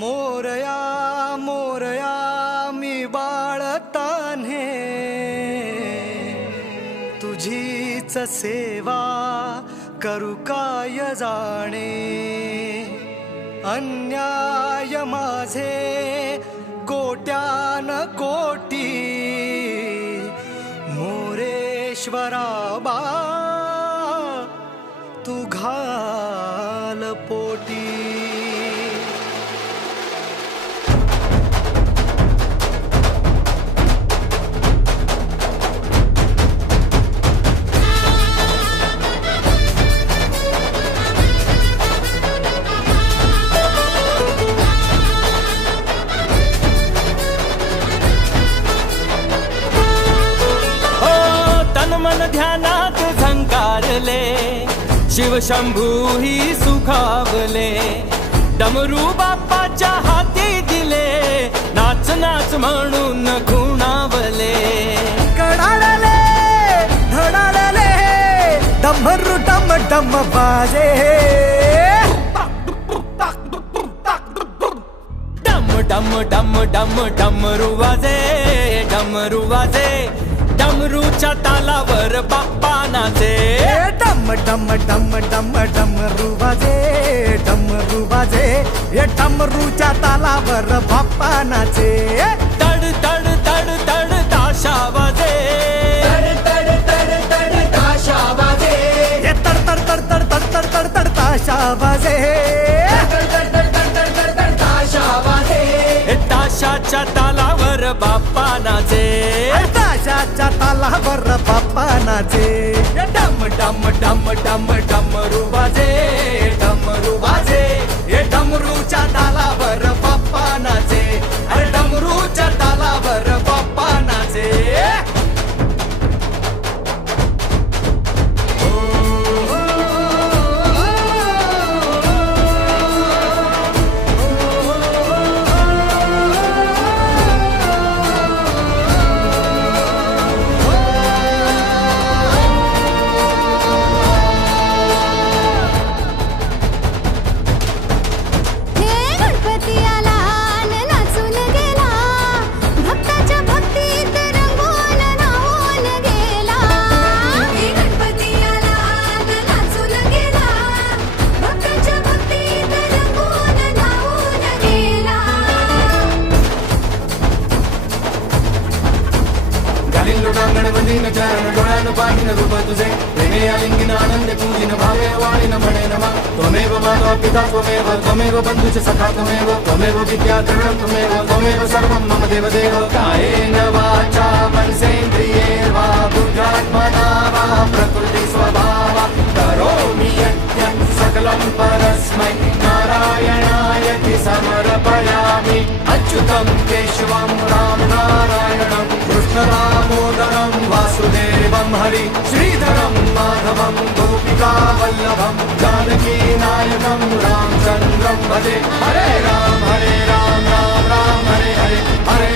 मोरया मोरया मी बाळताने तुझीच सेवा करू काय जाणे? अन्याय माझे कोट्यान कोटी. मोरेश्वरा बा तू घाल पोटी. मन ध्यानात झंकारले. शिवशंभू ही सुखावले. डमरू बाप्पाच्या हाती दिले. नाच नाच म्हणून खुणावले कडाळले धडाळले डमरू डम डम बाजे. डम डम डम डम डमरू वाजे डमरू वाजे. डमरूच्या तालावर बाप्पा नाचे डम डम डम डम डमरू बाजे डमरू बाजे हे डमरूच्या तालावर बाप्पा नाचे तड तड तड तड ताशा वाजे हे तड तड तड तड तड तड तड तड ताशा हे ताशाच्या तालावर बाप्पा नाचे ராஜாச்சா தலா வர்ற பப்பா நாச்சே. டம் டம் டம் டம் டம் ரூபாஜே. ಕಾರಣ ಗುಣಾನ ಪಾಠಿನ ರೂಪ ತುಜೆ ಪ್ರೇಮೆಯ ಲಿಂಗಿನ ಆನಂದ ಕೂಗಿನ ಭಾವೇ ವಾಣಿನ ಮಣೆ ನಮ ತ್ವಮೇವ ಮಾತಾ ಪಿತಾ ತ್ವಮೇವ ತ್ವಮೇವ ಬಂಧು ಚ ಸಖಾ ತ್ವಮೇವ ತ್ವಮೇವ ವಿದ್ಯಾ ದ್ರವಣಂ ತ್ವಮೇವ ತ್ವಮೇವ ಸರ್ವಂ ಮಮ ದೇವದೇವ ಕಾಯೇನ ವಾಚಾ ಮನಸೇಂದ್ರಿಯೇರ್ವಾ ಬುದ್ಧಾತ್ಮನಾ ವಾ ಪ್ರಕೃತಿ ಸ್ವಭಾವ ಕರೋಮಿ ಯಜ್ಞಂ ಸಕಲಂ ಪರಸ್ಮೈ నారాయణాయతి సమర్పయామి అచ్యుతం కేశవం రామ్ నారాయణం కృష్ణరా श्रीधरं माधवं गोपिका वल्लभं जानकीनायकं रामचन्द्रं भजे। हरे राम हरे राम राम राम हरे हरे। हरे